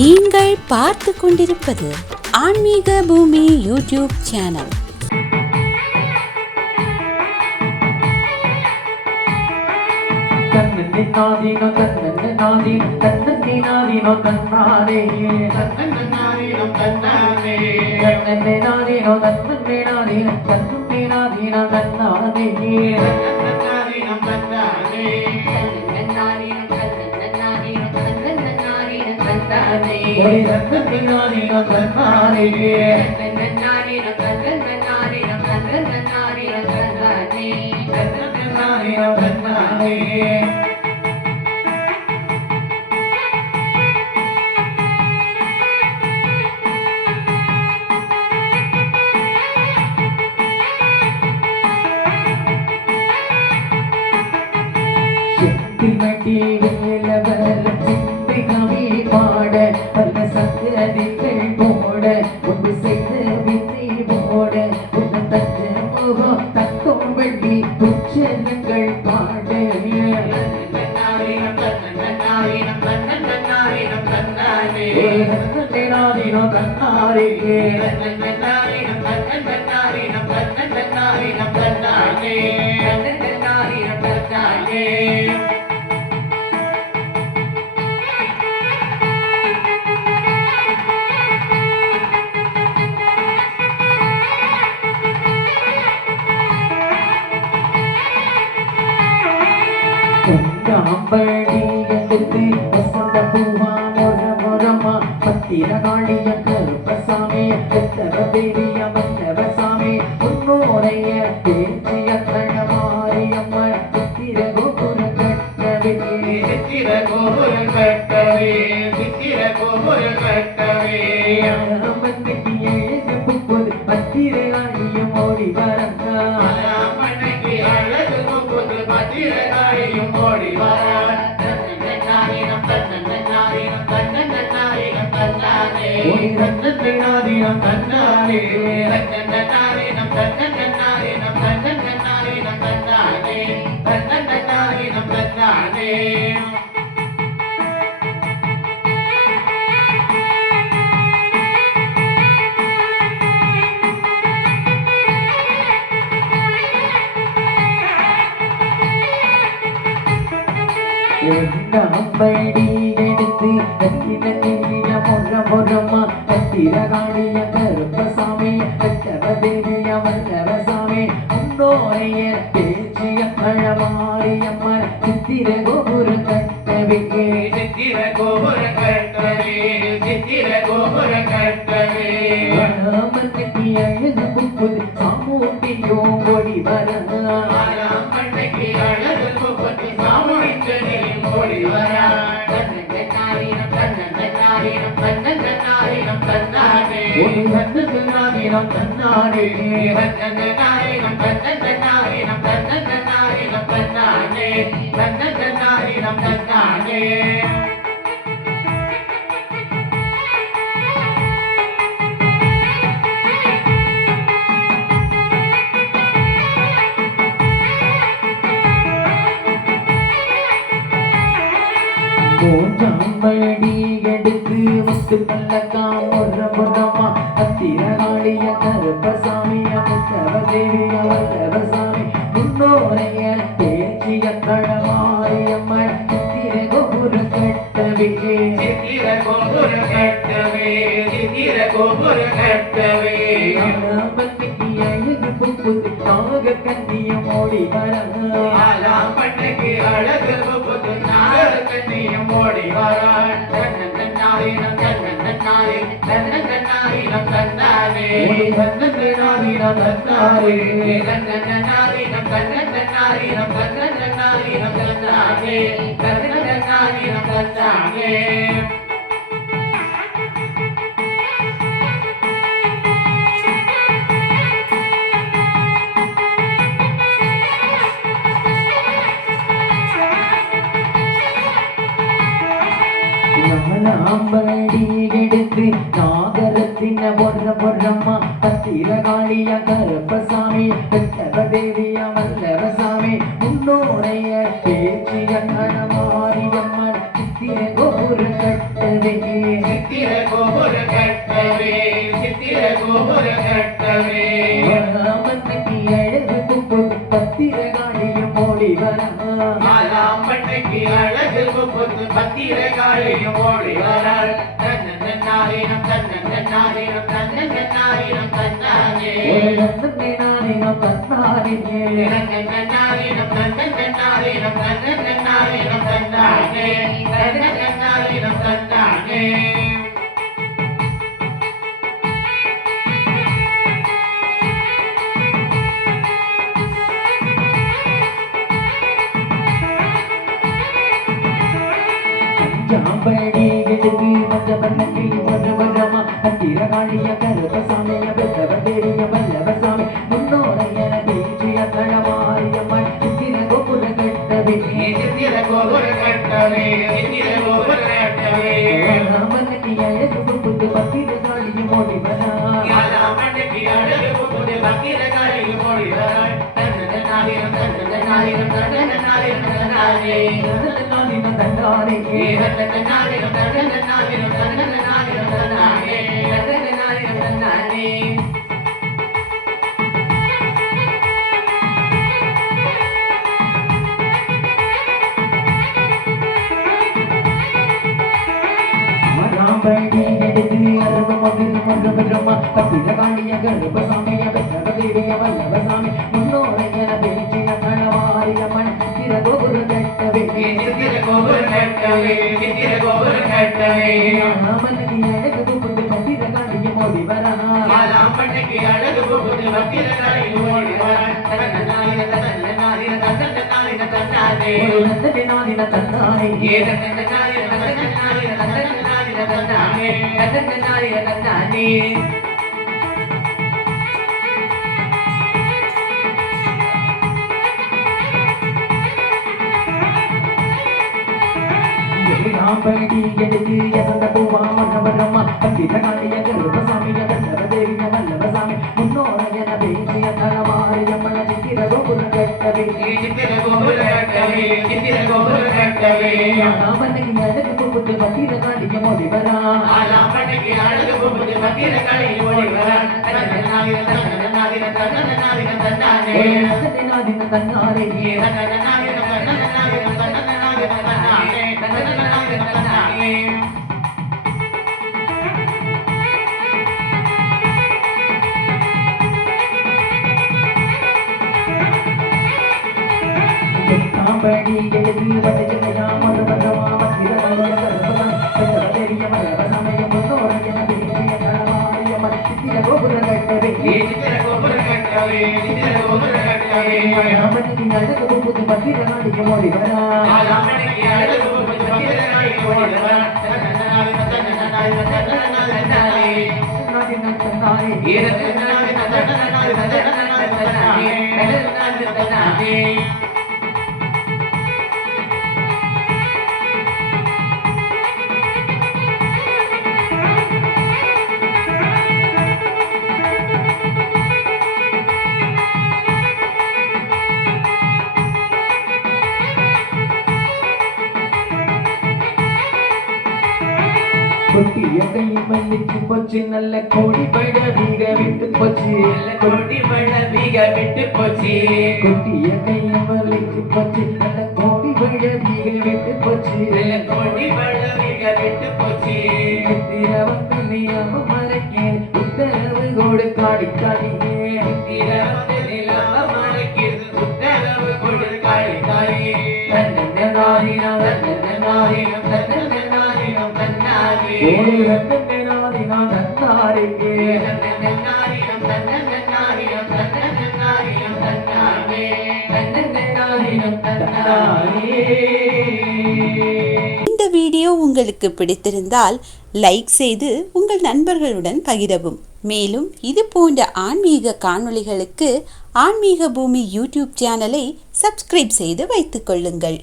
நீங்கள் பார்த்து கொண்டிருப்பது ஆன்மீக பூமி யூடியூப் சேனல். பாட பல சங்கதிகள் போட ஒன்று செய்த வித்தை போட உன்ன தஞ்ச முகம் தக்கும் வெள்ளி உச்சங்கள் பாட அம்படி எடுத்து வசந்த பூவா முரமா பத்திரகாளிய கருப்பசாமி எத்தவ தேவிய வந்தவசாமி உன்னோடைய பேச்சிய தழமாரியம்ம சித்திர கோபுர கட்டவே அம்மனுக்கு எழுது புப்பது பத்திரகாளியும் ஓடி வரந்தா அம்படி எடுத்து முரமா பத்திரகாளிய கருப்பசாமி எத்தவ தேவிய வந்தவசாமி உன்னோடைய பேச்சிய பழமாரியம்மன் சித்திர கோபுர கட்டவே அம்மனுக்கு அழகு புப்புது சாமூட்டியும் ஓடி வர மூன்றாம்படி எடுத்து முத்து பல்லக்கா முரமா அத்திரகாளிய கருப்பசாமி அமுத்தவ தேவிய வல்லவசாமி முன்னோரைய பேச்சிய கழமாரியம்மன் சித்திர கோபுர கட்டவே அம்மனுக்கு அழகு புப்புது நாக கண்ணியம் ஓடி வர அழகு புப்புது நாக கண்ணியம் ஓடி வர அம்படி எடுத்து நாகரத்தின பொறமா பத்திரகாளிய கருப்பசாமி எத்தவ தேவிய வல்லவசாமி முன்னோடைய பேச்சிய கணமாரியம்மன் சித்திர கோபுர கட்டவே கோபுர கட்டவே மன்னக்கு அழகு புது பத்திரகாளியும் ஓடி வர மாலாம்பண்ணைக்கு அழகு புது பத்திரகாளியும் ஓடி வராள் தன்னன்னாரினம் தன்னன்னாரினம் தன்னன்னாரினம் தன்னானே நாரினம் தன்னாரினே தன்னன்னாரினம் தன்னன்னாரினம் தன்னன்னாரினம் தன்னானே தன்னன்னாரினம் தன்னானே ஜாம்படி எடுத்து வந்த பண்ணி வருவரமா பத்திரகாளிய கருப்பசாமிய பெற்றவ பெரிய வல்லவசாமி முன்னோரைய பேச்சிய தளமாரியம்மன் சித்திர கோபுர கட்டவே சித்திர கோபுர கட்டவே சித்திர கோபுர கட்டவே மன்னக்கு அழகு புது பத்திரகாளிய ஓடி வரா மாலாம்பண்ணைக்கு அழகு புது பத்திரகாளியும் ஓடி வராள் தன்னன்னாரினம் தன்னன்னாரினம் தன்னன்னாரினம் தன்னானே நாரினம் தன்னாரே தன்னன்னாரினம் தன்னன்னாரினம் தன்னன்னாரினம் தன்னானே தன்னன்னாரினம் தன்னானே ராம்படி எடுத்து அருவ மகிழ் மகபரமா பத்திரகாளிய கருப்பசாமிய பெற்றவ பெரிய வல்லவசாமி முன்னோரைய பேச்சிய தளமாரியம்மன் சித்திர கோபுர கட்டவே சித்திர கோபுர கட்டவே சித்திர கோபுர கட்டவே மன்னக்கு அழகு புது பத்திரகாளிய ஓடி வரா மாலாம்பண்ணைக்கு அழகு புது பத்திரகாளியும் ஓடி வராள் தன்னன்னாரினம் தன்னன்னாரினம் தன்னன்னாரினம் தன்னானே நாரின தன்னாரே தன்னன்னாரினம் தன்னன்னாரினம் தன்னன்னாரினம் தன்னானே தன்னன்னாரினம் தன்னானே ராம்படி எடுத்து எசந்த பூவா மகபரமா பத்திரகாளிய கருப்பசாமிய பெற்றவ பெரிய வல்லவசாமி முன்னோரைய பேச்சிய தளமாரியம்மன் சித்திர கோபுர கட்டவே சித்திர கோபுர கட்டவே சித்திர கோபுர கட்டவே மன்னக்கு அழகு புது பத்திரகாளிய ஓடி வரா மாலாம்பண்ணைக்கு அழகு புது பத்திரகாளியும் ஓடி வராள் தன்னன்னாரினம் தன்னன்னாரினம் தன்னன்னாரினம் தன்னானே நாரின தன்னாரே தன்னன்னாரினம் தன்னன்னாரினம் தன்னன்னாரினம் தன்னானே தன்னன்னாரினம் தன்னானே ராம்படி எடுத்து வட்டஜனையா மகபரமா பத்திரகாளிய கருப்பசாமி பெற்றவ பெரிய வல்லவசாமிய முன்னோரைய பேச்சிய தளமாரியம்மன் சித்திர கோபுர கட்டவே சித்திர கோபுர கட்டவே சித்திர கோபுர கட்டவே ராமனுக்கு அழகு புது பத்திரகாளிய ஓடி வரா மாலாம்பண்ணைக்கு அழகு புது பத்திரகாளியும் ஓடி வராள் தன்னன்னாரினம் தன்னன்னாரினம் தன்னன்னாரினம் தன்னானே நாரின தன்னாரே தன்னன்னாரினம் தன்னன்னாரினம் தன்னன்னாரினம் தன்னானே தன்னன்னாரினம் தன்னானே கொட்டிய கை மல்லிச்சு போச்சு நல்ல கோடி பட வீக விட்டு போச்சு கோடி பட வீக விட்டு போச்சு கொட்டிய கை மல்லிச்சு போச்சு நல்ல கோடி பட வீக விட்டு போச்சு கோடி பட வீக விட்டு போச்சு திரவங்க நியாம மறைக்க உத்தரவு கோடு காடி காடியே திரவங்க நிலாம மறைக்கிறது உத்தரவு கொடு காளி காளி தன்னன்னாரினம் தன்னன்னாரினம் தன்னன்னாரினம் தன்னானே தன்னன்னாரினம் தன்னாரிக்கே தன்னன்னாரினம் தன்னன்னாரினம் தன்னன்னாரினம் தன்னானே தன்னன்னாரினம் தன்னானே. இந்த வீடியோ உங்களுக்கு பிடித்திருந்தால் லைக் செய்து உங்கள் நண்பர்களுடன் பகிரவும். மேலும் இது போன்ற ஆன்மீக காணொளிகளுக்கு ஆன்மீக பூமி யூடியூப் சேனலை சப்ஸ்கிரைப் செய்து வைத்துக் கொள்ளுங்கள்.